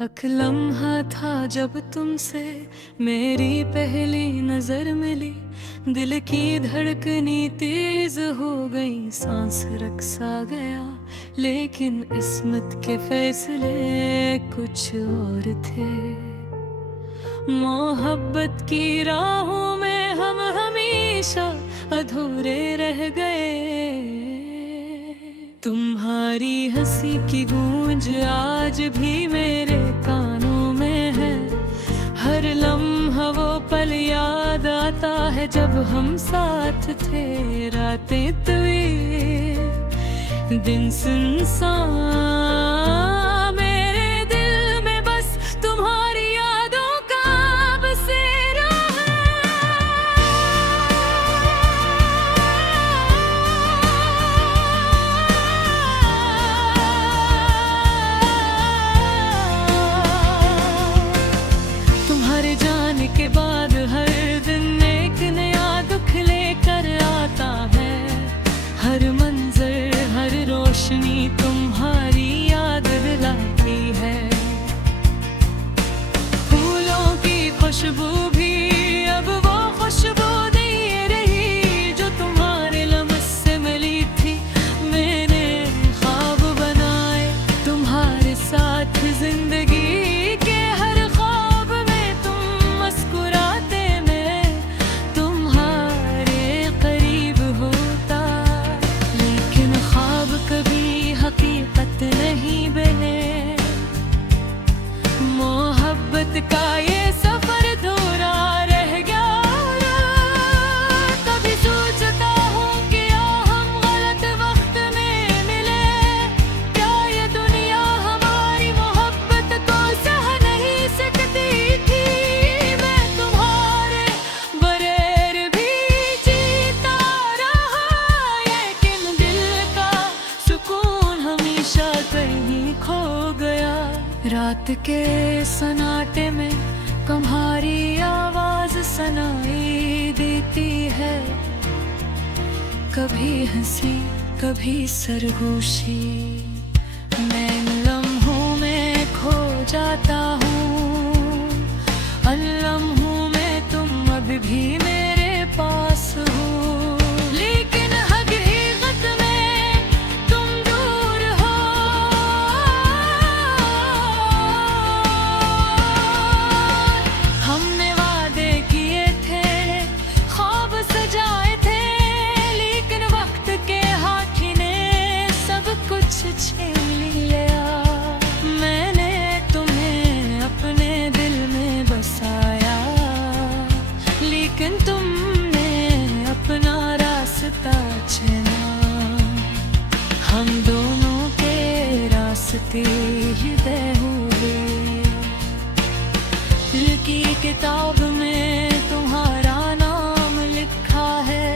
एक लम्हा था जब तुमसे मेरी पहली नजर मिली, दिल की धड़कनी तेज हो गई, सांस रक सा गया। लेकिन किस्मत के फैसले कुछ और थे। मोहब्बत की राहों में हम हमेशा अधूरे रह गए। तुम्हारी हंसी की गूंज आज भी मेरे कानों में है। हर लम्हा वो पल याद आता है जब हम साथ थे। रातें तवील दिन सुनसान, मेरे दिल में बस तुम्हारी यादों का बसेरा है। तुम्हारे जाने के बाद हर दिन एक नया दुख लेकर आता है। हर मंजर हर रोशनी तुम्हारी याद दिलाती है। फूलों की खुशबू भी अब वो खुशबू नहीं रही जो तुम्हारे लम्हे से मिली थी। मैंने ख्वाब बनाए तुम्हारे साथ, जिंदगी के हर ख्वाब में तुम मुस्कुराते, मैं तुम्हारे करीब होता। लेकिन ख्वाब कभी हकीकत नहीं बने। मोहब्बत का ये सफर अधूरा रह गया। कभी सोचता हूँ कि हम गलत वक्त में मिले। क्या ये दुनिया हमारी मोहब्बत को सह नहीं सकती थी। मैं तुम्हारे बगैर भी जीता रहा, लेकिन दिल का सुकून हमेशा कहीं खो गया। रात के सन्नाटे में तुम्हारी आवाज सुनाई देती है। कभी हंसी कभी सरगोशी, मैं इन लम्हों में खो जाता हूँ। उन लम्हों में तुम अभी भी मेरे पास हो। लेकिन हकीकत में तुम दूर हो। हमने वादे किए थे, ख्वाब सजाए थे, लेकिन वक्त के हाथी ने सब कुछ छीन लिया। मैंने तुम्हें अपने दिल में बसाया, लेकिन तुमने अपना रास्ता चुना। हम दोनों के रास्ते ही तय हुए। दिल की किताब में तुम्हारा नाम लिखा है।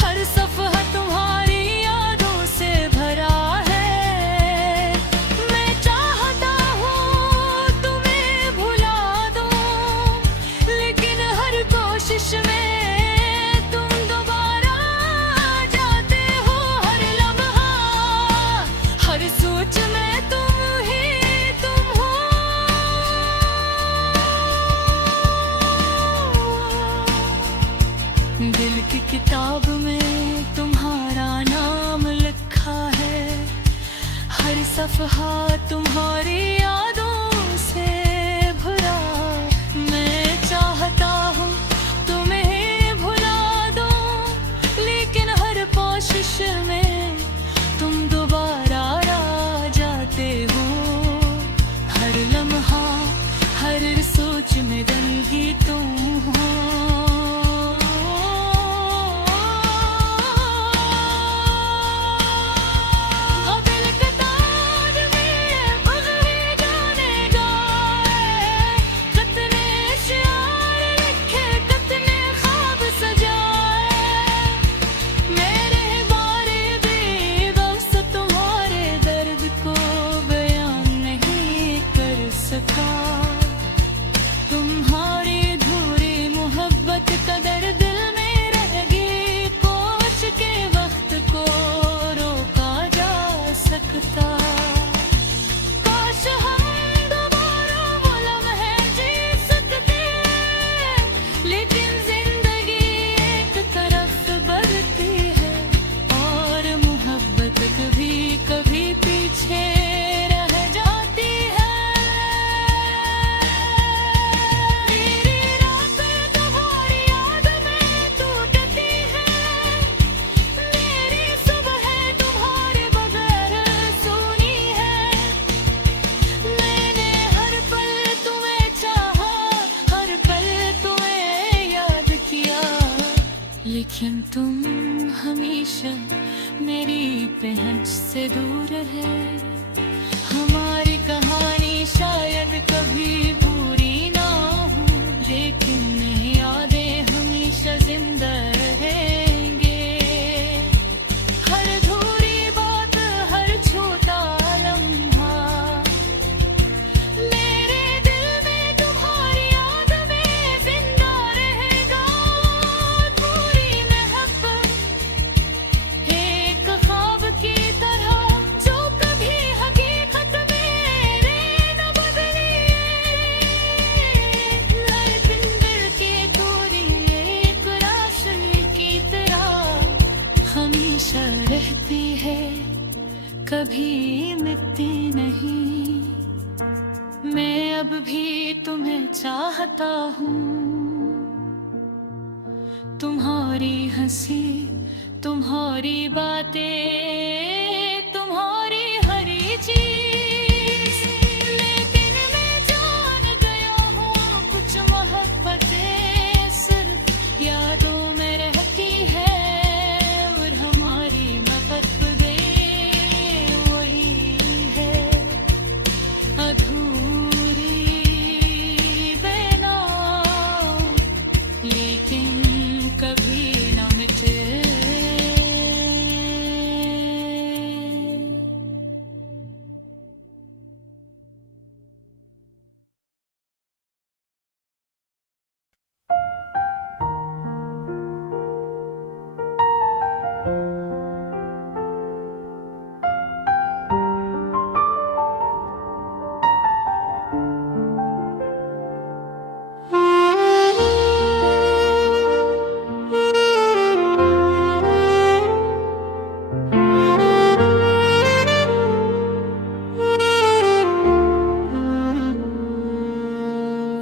हर सफ़हा तुम्हारी यादों से भरा है। मैं चाहता हूँ तुम्हें भुला दूँ, लेकिन हर कोशिश में तुम दोबारा आ जाते हो। हर लम्हा हर सोच में तुम ही तुम हो। दिल की किताब में तुम्हारा नाम लिखा है। हर सफ़हा तुम्हारी यादों से भरा। मैं चाहता हूँ तुम्हें भुला दूँ, लेकिन हर कोशिश में तुम दोबारा आ जाते हो। हर लम्हा हर सोच में रंगी तुम हो। दिल के तार में बगरे गाने गाए, कितने शियार लिखे, कितने ख्वाब सजाए। मेरे बारे बेबस तुम्हारे दर्द को बयान नहीं कर सका। तुम्हारी अधूरी मोहब्बत लेकिन तुम हमेशा मेरी पहुंच से दूर है। हमारी कहानी शायद कभी पूरी ना हो, लेकिन यादें हमेशा जिंदा रहेंगे। हर अधूरी बात, हर छोटा लम्हा मेरे दिल में तुम्हारी याद में जिंदा रहेगा। पूरी मोहब्बत एक ख्वाब की तरह जो कभी हकीकत में न बदली। लेकिन दिल की दूरी एक राशि की तरह हमेशा रहती है, कभी मिटती नहीं। मैं अब भी तुम्हें चाहता हूँ, तुम्हारी हंसी, तुम्हारी बातें, तुम्हारी हर चीज। लेकिन मैं जान गया हूँ कुछ मोहब्बतें सिर्फ यादों में रहती है, और हमारी मोहब्बतें वही है, अधूरी बेनाम, लेकिन कभी न मिटे।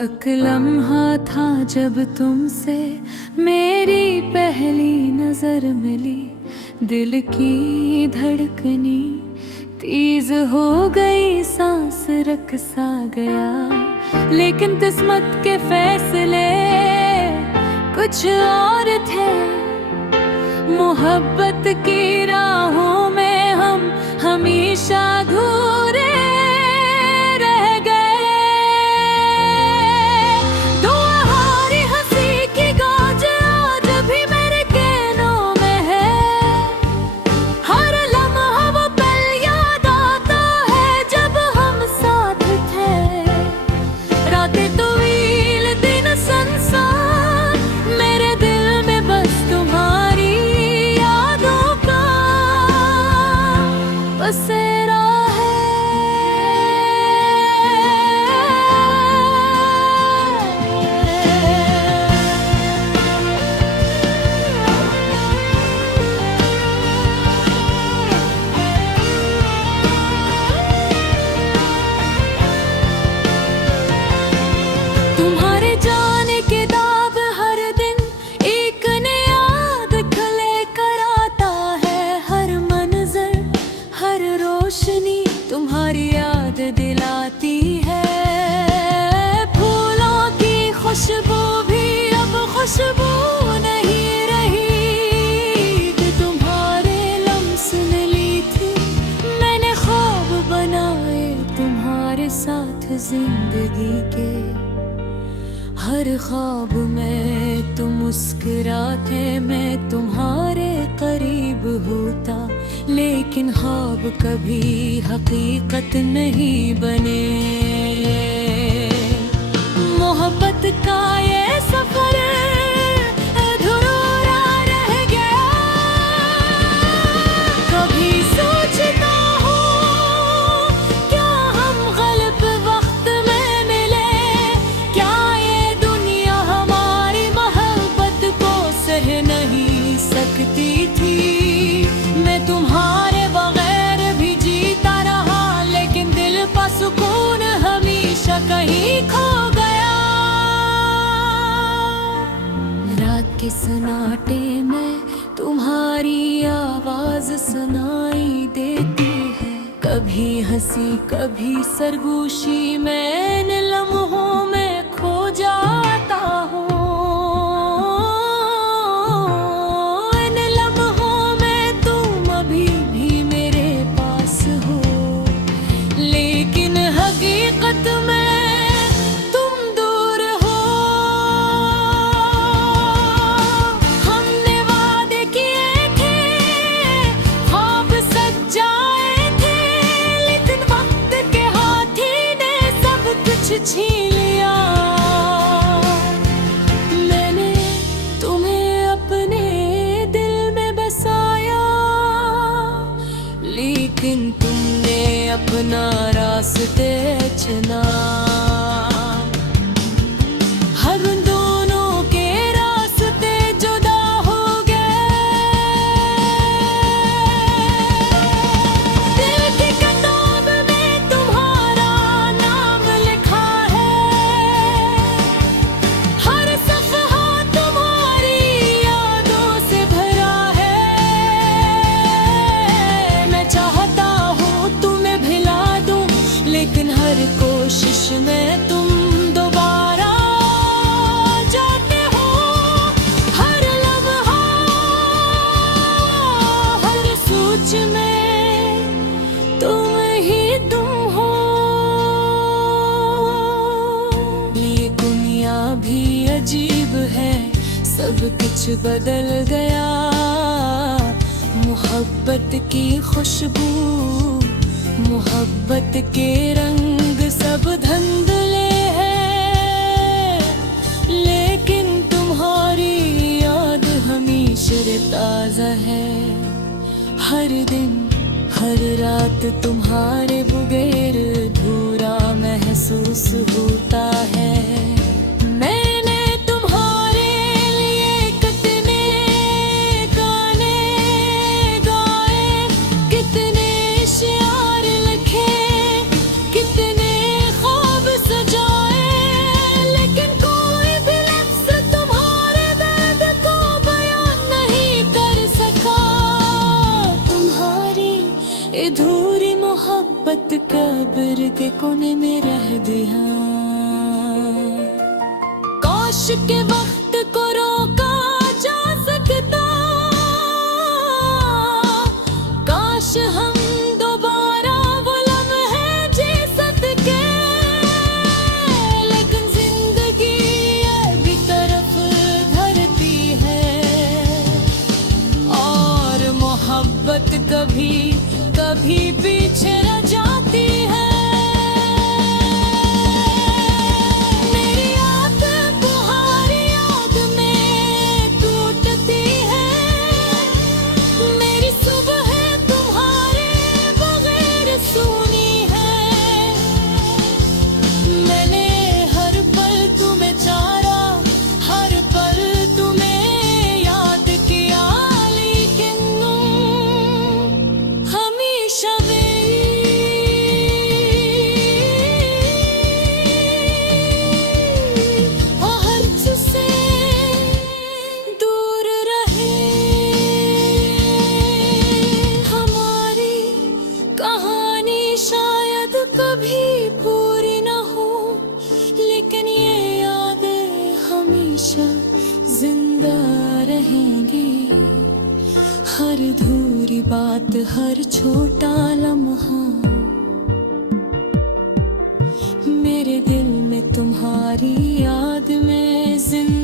एक लम्हा था जब तुमसे मेरी पहली नजर मिली, दिल की धड़कनी तेज हो गई, सांस रख सा गया। लेकिन किस्मत के फैसले कुछ और थे, मोहब्बत की राहों में हम हमेशा अधूरे रह गए। तुम्हारी हंसी की गूंज आज भी मेरे कानों में है, हर लम्हा वो पल याद आता है जब हम साथ थे। रातें तवील, दिन संसार, मेरे दिल में बस तुम्हारी यादों का बसेरा है। तुम्हारे जाने के दाग हर दिन एक नया याद लेकर आता है, हर मंजर, हर रोशनी तुम्हारी याद दिलाती है। फूलों की खुशबू भी अब खुशबू नहीं रही कि तुम्हारे लम्स ने ली थी। मैंने ख्वाब बनाए तुम्हारे साथ जिंदगी के, हर ख्वाब में तुम मुस्कुराते, मैं तुम्हारे करीब होता। लेकिन ख्वाब कभी हकीकत नहीं बने। मोहब्बत का ये सफर अधूरा रह गया। कभी सोचता हूँ क्या हम गलत वक्त में मिले, क्या ये दुनिया हमारी मोहब्बत को सह नहीं सकती थी। मैं तुम्हारे बगैर भी जीता रहा, लेकिन दिल का सुकून हमेशा कहीं खो गया। रात के सन्नाटे में तुम्हारी आवाज सुनाई देती है, कभी हंसी कभी सरगोशी, मैं इन लम्हों में खो जाता हूँ। सब कुछ बदल गया। मोहब्बत की खुशबू, मोहब्बत के रंग सब धुंधले हैं, लेकिन तुम्हारी याद हमेशा ताज़ा है। हर दिन हर रात तुम्हारे बगैर अधूरा महसूस होता है। मैंने तुम्हारे लिए कितने गाने गाए, कितने इशार लिखे, कितने ख्वाब सजाए, लेकिन कोई भी लफ्ज़ तुम्हारे दर्द को बयान नहीं कर सका। तुम्हारी अधूरी मोहब्बत कब्र के कोने में रह दिया। काश के वक्त को रोका जा सकता, काश हम दोबारा वो लम्हे जी सके, लेकिन जिंदगी एक तरफ धरती है और मोहब्बत कभी कभी पीछे रह जाती है। मेरी याद तुम्हारी याद में टूटती है, मेरी सुबह तुम्हारे बगैर सुनी है। मैंने हर पल तुम्हें चारा, हर पल तुम्हें याद किया, लेकिन हमेशा से दूर रहे। हमारी कहानी शायद कभी पूरी न हो, लेकिन ये यादें हमेशा जिंदा रहेंगी। हर अधूरी बात, हर छोटा लम्हा मेरे दिल में तुम्हारी याद में जिंदा